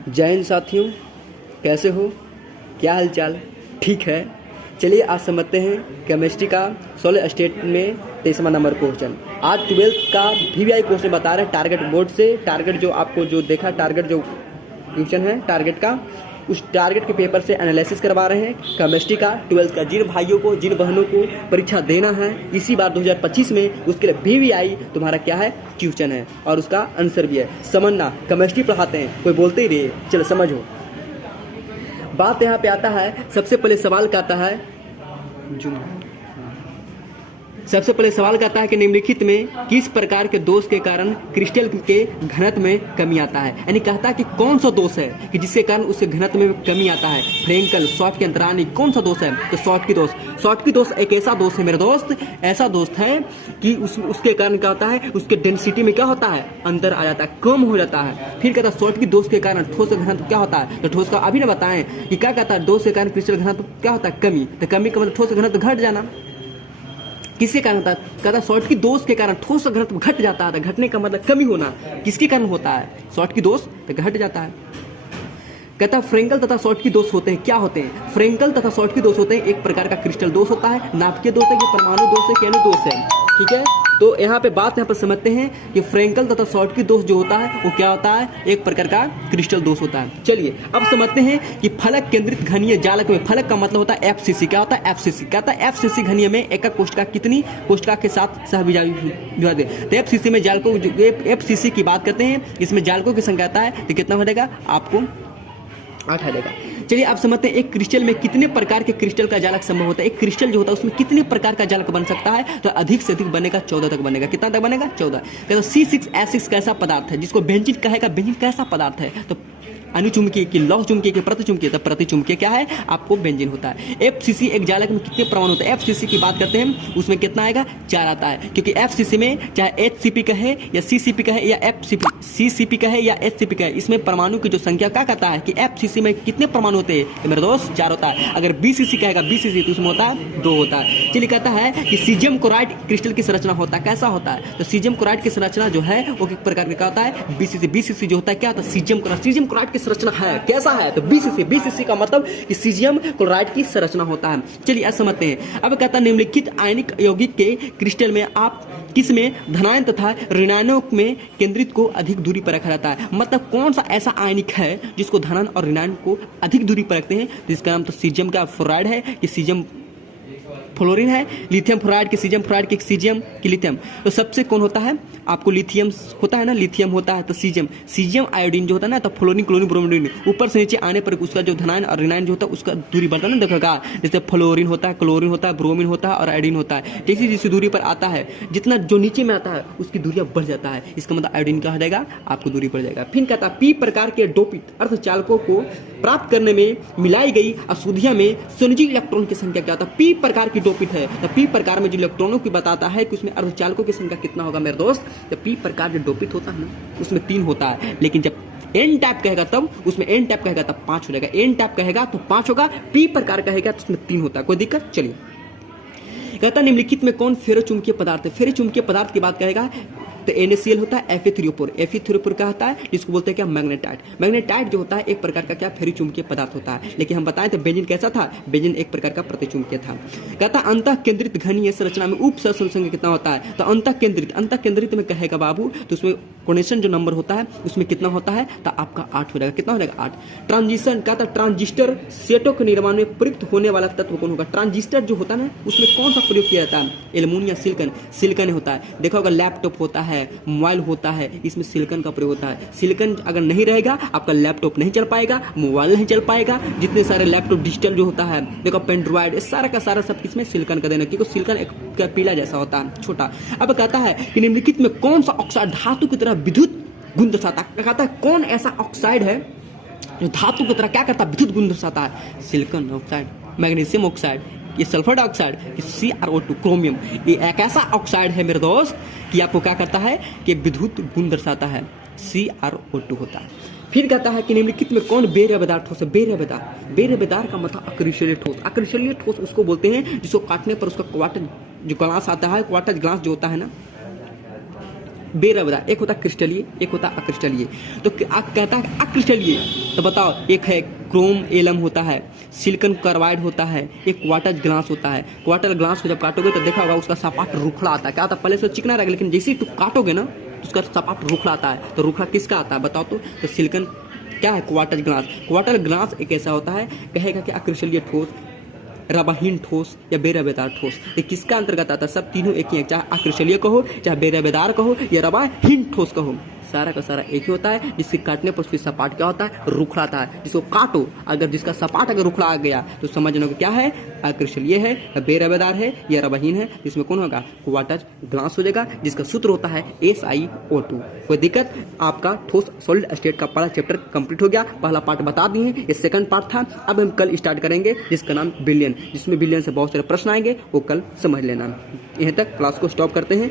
जय हिंद साथियों, कैसे हो? क्या हालचाल? ठीक है। चलिए आज समझते हैं केमिस्ट्री का सॉलिड स्टेट में 23वां नंबर क्वेश्चन। आज 12th का VVI क्वेश्चन बता रहे हैं टारगेट बोर्ड से। टारगेट जो आपको जो देखा, टारगेट जो क्वेश्चन है टारगेट का, उस टारगेट के पेपर से एनालिसिस करवा रहे हैं केमिस्ट्री का 12th का। जिन भाइयों को, जिन बहनों को परीक्षा देना है इसी बार 2025 में, उसके लिए VVI तुम्हारा क्या है, क्वेश्चन है और उसका आंसर भी है। समझना, केमिस्ट्री पढ़ाते हैं, कोई बोलते ही रहिए, चलो समझो। बात यहाँ पे आता है, सबसे पहले सवाल का आता है सबसे पहले सवाल कहता है कि निम्नलिखित में किस प्रकार के दोष के कारण क्रिस्टल के घनत्व में कमी आता है। यानी कहता है कि कौन सा दोष है कि जिसके कारण उसके घनत्व में कमी आता है। फ्रेंकल, शॉर्ट के अंतराल, कौन सा दोष है? तो शॉर्ट की दोष एक ऐसा दोष है मेरे दोस्त, ऐसा दोस्त है कि उसके कारण क्या होता है, उसके डेंसिटी में क्या होता है, अंतर आ जाता है, कम हो जाता है। फिर कहता है शॉर्ट की दोष के कारण ठोस का घनत्व क्या होता है, तो ठोस का अभी ना बताएं कि क्या कहता है, दोष के कारण क्रिस्टल घनत्व क्या होता है, कमी। तो कमी का मतलब ठोस का घनत्व घट जाना। किसके कारण होता है? कहता शॉर्ट की दोष के कारण ठोस का घनत्व घट जाता है। घटने का मतलब कमी होना। किसके कारण होता है? शॉर्ट की दोष तो घट जाता है। कहता फ्रेंकल तथा शॉर्ट की दोष होते हैं, क्या होते हैं? फ्रेंकल तथा शॉर्ट की दोष होते हैं, एक प्रकार का क्रिस्टल दोष होता है, नाभिकीय दोष है, कि परमाणु दोष है, कि अणु दोष है। ठीक है, तो यहाँ पे बात यहाँ पर समझते हैं कि फ्रेंकल तथा शॉर्ट की दोष जो होता है वो क्या होता है, एक प्रकार का क्रिस्टल दोष होता है। चलिए अब समझते हैं कि फलक केंद्रित घनीय जालक में, फलक का मतलब होता है FCC। क्या होता है? FCC। कहता है FCC घनीय में एकक कोशिका कितनी कोशिका के साथ सहविभाजित जुड़ा दे। तो FCC में जालकों, FCC की बात करते हैं, इसमें जालकों की संख्या आता है तो कितना हो जाएगा, आपको 8 आ जाएगा। चलिए आप समझते हैं एक क्रिस्टल में कितने प्रकार के क्रिस्टल का जालक संभव होता है। एक क्रिस्टल जो होता है उसमें कितने प्रकार का जालक बन सकता है, तो अधिक से अधिक बनेगा 14 तक बनेगा। कितना तक बनेगा? 14। तो C6H6 कैसा पदार्थ है जिसको बेंजीन कहेगा? बेंजीन कैसा पदार्थ है? तो अनुचुंबकीय की, लौह चुंबकीय की, प्रतिचुंबकीय, तो प्रतिचुंबकीय क्या है, आपको बेंजीन होता है। FCC एक जालक में कितने परमाणु होते हैं? FCC की बात करते हैं, उसमें कितना आएगा? 4 आता है, क्योंकि FCC में चाहे HCP कहे या CCP कहे या CCP कहे या HCP कहे, इसमें परमाणु की जो संख्या क्या कहता है कि FCC में कितने परमाणु होते हैं, तो मेरे दोस्त 4 होता है। अगर BCC कहेगा, BCC तो उसमें होता है 2 होता है। चलिए कहता है कि सीजियम क्लोराइड क्रिस्टल की संरचना होता है, कैसा होता है? तो सीजियम क्लोराइड की संरचना जो है वो किस प्रकार का होता है? BCC जो होता है क्या होता है? सीजियम क्लोराइड की संरचना है, कैसा है? तो BCC का मतलब कि सीजियम क्लोराइड की संरचना होता है। चलिए आज समझते हैं। अब कहता है निम्नलिखित आयनिक यौगिक के क्रिस्टल में आप किसमें धनायन तथा ऋणायनों में केंद्रित को अधिक दूरी पर रखा जाता है। मतलब कौन सा ऐसा आयनिक है जिसको धनायन और ऋणायन को अधिक दूरी पर रखते हैं, जिसका नाम तो सीजियम का फ्लोराइड है, कि सीजियम फ्लोरीन है, लिथियम फ्लोराइड की, सीजियम फ्लोराइड की, सीजियम की लिथियम। तो सबसे कौन होता है, आपको लिथियम होता है ना, लिथियम होता है, तो सीजियम आयोडीन जो होता है ना, तो फ्लोरीन, क्लोरीन, ब्रोमीन, ऊपर से नीचे आने पर उसका जो धनायन और ऋणायन जो होता है उसका दूरी बढ़ता है ना, देखोगा जैसे फ्लोरीन होता है, क्लोरीन होता है, ब्रोमीन होता है और आयोडीन होता है। जैसी जैसी दूरी पर आता है, जितना जो नीचे में आता है उसकी दूरियां बढ़ जाता है। इसका मतलब आयोडीन क्या हो जाएगा, आपको दूरी बढ़ जाएगा। फिर कहता है P प्रकार के डोपित अर्धचालकों को प्राप्त करने में मिलाई गई अशुद्धियां में संयोजी इलेक्ट्रॉन की संख्या क्या होता है? P प्रकार की डोपित है, तो P प्रकार में जो इलेक्ट्रॉनों की बताता है कि उसमें अर्धचालकों की संख्या कितना होगा मेरे दोस्त। तो P प्रकार जो डोपित होता है ना, उसमें 3 होता है, लेकिन जब N टाइप कहेगा तब उसमें N टाइप कहेगा तब 5 हो जाएगा। N टाइप कहेगा तो 5 होगा, P प्रकार कहेगा तो उसमें 3 होता है। कोई दिक्कत? चलिए कहता निम्नलिखित में कौन फेरोचुंबकीय पदार्थ है? फेरोचुंबकीय पदार्थ की बात कहेगा तो NaCl होता है, Fe3O4 क्या होता है, जिसको बोलते हैं क्या, मैग्नेटाइट। मैग्नेटाइट जो होता है एक प्रकार का क्या, फेरोचुंबकीय पदार्थ होता है। लेकिन हम बताएं तो बेंजीन कैसा था? बेंजीन एक प्रकार का प्रतिचुंबकीय था। कहता अंतः केंद्रित घनीय संरचना में उप संख्या कितना होता है? तो अंतः केंद्रित में कहेगा बाबू, तो उसमें कोनेशन जो नंबर होता है उसमें कितना होता है, तो आपका 8 हो जाएगा। कितना हो जाएगा? 8। ट्रांजिशन कहता ट्रांजिस्टर सेटों के निर्माण में प्रयुक्त होने वाला तत्व कौन होगा? ट्रांजिस्टर जो होता है ना, उसमें कौन सा प्रयोग किया जाता है? एल्युमिनियम, सिलिकॉन होता है। देखा होगा लैपटॉप होता है, मोबाइल होता है, इसमें सिलिकॉन का प्रयोग होता है। सिलिकॉन अगर नहीं रहेगा आपका लैपटॉप नहीं चल पाएगा, मोबाइल नहीं चल पाएगा। जितने सारे लैपटॉप डिजिटल जो होता है, देखो पेनड्राइड, सारा का सारा सब किसमें, सिलिकॉन का देना, क्योंकि सिलिकॉन एक पीला जैसा होता है, छोटा। अब कहता है कि निम्नलिखित में कौन सा ऑक्साइड धातु की तरह विद्युत गुण दर्शाता है? कहता है कौन ऐसा ऑक्साइड है जो धातु की तरह क्या करता है, विद्युत गुण दर्शाता है? सिलिकॉन ऑक्साइड, मैग्नीशियम ऑक्साइड, ये सल्फर डाइऑक्साइड, CrO2, क्रोमियम, ये एक ऐसा ऑक्साइड है मेरे दोस्त कि आपको क्या करता है कि विद्युत गुण दर्शाता है, CrO2 होता है। फिर कहता है कि निम्नलिखित में कौन बेरह पदार्थ ठोस है? बेरह पदार्थ का मतलब अक्रिशलीय ठोस। अक्रिशलीय ठोस उसको बोलते हैं जिसको काटने पर उसका क्वार्टर जो ग्लास आता है, क्वार्टर ग्लास जो होता है ना, बेरबेदार, एक होता है क्रिस्टलीय, एक होता है अक्रिस्टलीय। तो कहता है अक्रिस्टलीय, तो बताओ, एक है क्रोम एलम होता है, सिलिकॉन कार्बाइड होता है, एक क्वार्टज ग्लास होता है। क्वार्टर ग्लास को जब काटोगे तो देखा होगा उसका सपाट रूखड़ा आता है। क्या आता है? पहले से चिकना रहेगा, लेकिन जैसे ही तुम काटोगे ना तो उसका सपाट रूखड़ा आता है। तो रूखड़ा किसका आता है बताओ तो सिलिकॉन क्या है? Quartz glass. क्वार्टर ग्लास एक ऐसा होता है, कहेगा कि अक्रिस्टलीय ठोस, रवाहीन ठोस या बेरबेदार ठोस। ये किसका अंतर्गत आता है? सब तीनों एक ही है, चाहे अक्रिस्टलीय कहो, चाहे बेरबेदार कहो या रवाहीन ठोस कहो, सारा का सारा एक ही होता है। जिससे काटने पर उसकी सपाट क्या होता है? रुखड़ाता है। जिसको काटो, अगर जिसका सपाट अगर रुखड़ा आ गया तो समझ लो क्या है? अक्रिस्टलीय है, बेरबेदार है या रवाहीन है। जिसमें कौन होगा? क्वार्टज ग्लास हो जाएगा, जिसका सूत्र होता है SiO2। कोई दिक्कत? आपका ठोस सॉलिड स्टेट का पहला चैप्टर कंप्लीट हो गया। पहला पार्ट बता दिए, ये सेकंड पार्ट था। अब हम कल स्टार्ट करेंगे जिसका नाम बिलियन, जिसमें बिलियन से बहुत सारे प्रश्न आएंगे, वो कल समझ लेना। यहीं तक क्लास को स्टॉप करते हैं।